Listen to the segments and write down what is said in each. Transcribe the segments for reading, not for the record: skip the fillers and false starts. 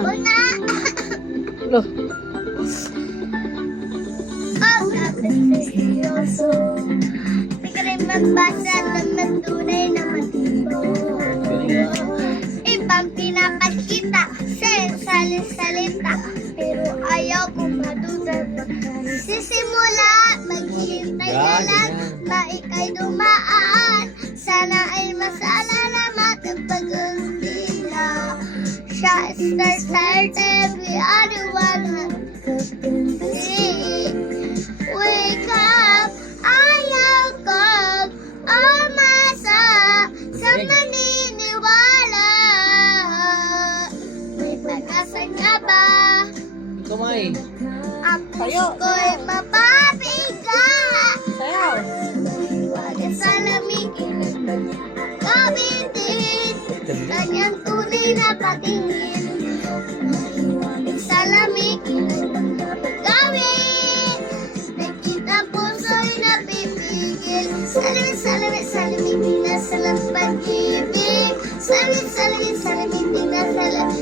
Huwag na. Lo. Ang seryoso. Di ka rin magbasa naman tunay na matibok. Ibang pinapakita salita, pero ayaw kong maduda. Sisimula, maghihintay na lang na ika'y dumaan. Sana ay masaalala matapag-undila. Siya started, we are the one who see. Wake up, ayaw kong umasa sa maniniwala. May pag-asa nga ba? Kumain. Ang puso ko'y mapabigat. Sayaw. Huwag sa lamigin kabitin. Kanyang tunay na patingin. Huwag sa lamigin gawin. Nakita puso'y napipigil. Salamig di na salang pag-ibig. Salamig di na salang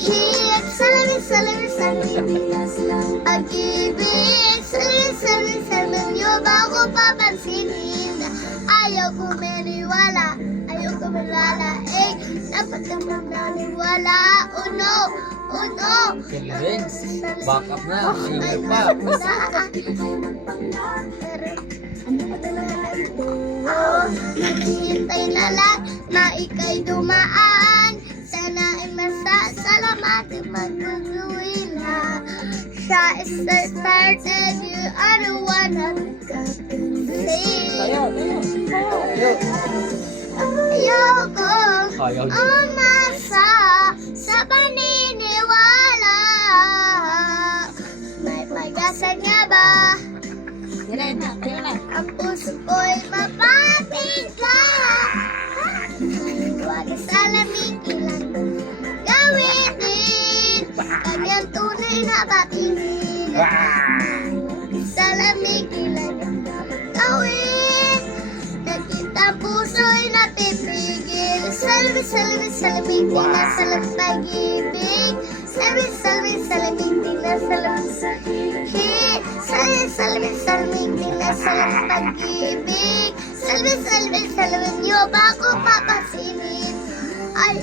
hiyag. Salamig di na salang pag-ibig. Salamig niyo ba ako papansinin? Ayaw ko maniwala. Eh, dapat naman naniwala. Oh no. Galing. Back up na. Ingay pa. Naghihintay na lang na ika'y dumaan. Sana ay masasalamatan magtutuwi na. Siya is started, you are the one that say. Sayaw. Ayoko Ayaw. umasa sa paniniwala. May pag-asa nga ba? Ang puso ko'y mapabigat. Huwag sa lamigin lang gawin din. Kanyang tunay na patingin. Sa lamigin lang gawin. Nakita ang puso'y napipigil. Salamig di na salang pag-ibig. Salamig di na salang hit. Salamig di na salang pag-ibig. Salamig niyo ba ako papasinin? Ay.